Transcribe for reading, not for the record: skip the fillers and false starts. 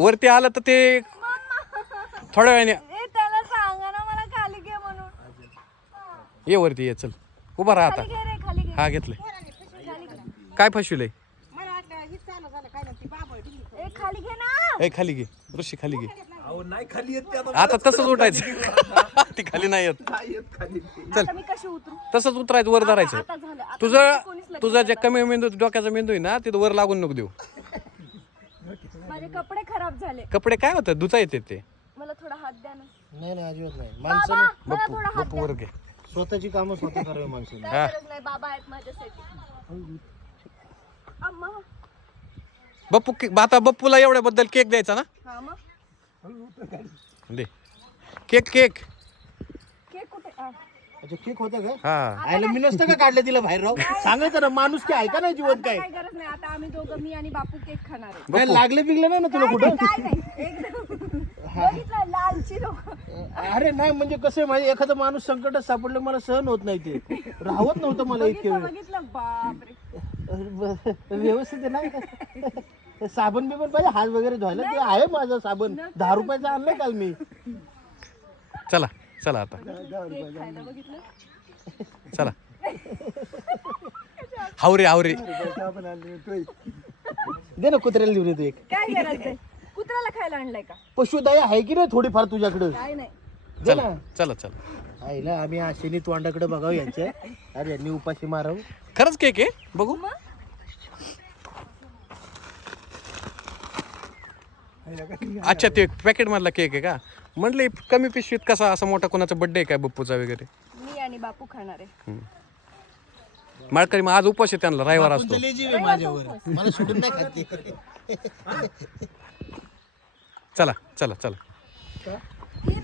वरती आलं तर ते थोड्या वेळाने त्याला सांगा ना मला खाली घे म्हणून. ये वरती ये, चल उभा राहा खाली आता. घे रे, खाली घे. हा घेतलंय. खाली घे. काय फसविलंय? ए खाली घे ना. ए खाली घे ऋषी, खाली घे. अहो नाही खाली येत ते आता तसंच उठायचं. ती खाली नाही येत. चल आता मी कशी उतरू? तसंच उतरायचं, वर धरायचं. आता झालं. आता तुझं तुझा जे कमी मेंदू डोक्याचा मेंदू आहे ना तिथं वर लागून नको देऊ. माझे कपडे खराब झाले. कपडे काय होतं, धुता येते ते. मला थोडा हात द्या ना. नाही नाही अजिबात नाही. बाबा माणसाने मला थोडा हात बप्पू द्या. वर घे. स्वतःची कामं स्वतः करावी माणसाने. काय गरज नाही, बाबा आहेत माझ्यासाठी. अम्मा. बप्पू आता बप्पूला एवढ्याबद्दल केक द्यायचा ना. हा मग दे केक. केक केक कुठे? आ. अच्छा केक होतं का? हा आयला मी नसतं का काढलं तिला बाहेर राव? सांगायचं ना माणूस की ऐका नाही जीवन काय. काय गरज नाही. आता आम्ही दोघं, मी आणि बापू केक खाणार आहे. काय लागले बिगले नाही ना तुला काय कुठं? नाही, काय नाही. एकदम बघितलं लालची लोक. अरे नाही म्हणजे कसं आहे माझे एखादा माणूस संकटात सापडलं मला सहन होत नाही ते. राहत नव्हतं मला इतके बघितलं बापरे. व्यवस्थित आहे ना. साबण बिबन पाहिजे हात वगैरे धुवायला ते आहे माझा साबण 10 रुपयाचा आणलाय काल मी. चला चला आता केक खायला बघितलं. चला. हावरे हावरे. दे ना कुत्र्याला देऊन येतो एक. काय गरज आहे? कुत्र्याला खायला आणलंय का? पशुदया आहे की नाही थोडीफार तुझ्याकडं? काय नाही. दे चला ना. चला चला. आईला आम्ही आशेने तोंडाकडे बघावं यांच्या. अरे यांनी उपाशी मारावं. खरंच केक आहे बघू. अच्छा ते पॅकेट मधला केक आहे का? म्हटलं कमी पिशवीत कसा, असा मोठा कोणाचा बर्थडे आहे काय बप्पूचा वगैरे? मी आणि बापू खाणार आहे. माळकरी मग आज उपवास आहे त्यांना, रविवार असतो. तुमचं लय जीव आहे माझ्यावर. मला सोडून नाही खात ते. चला चला चला.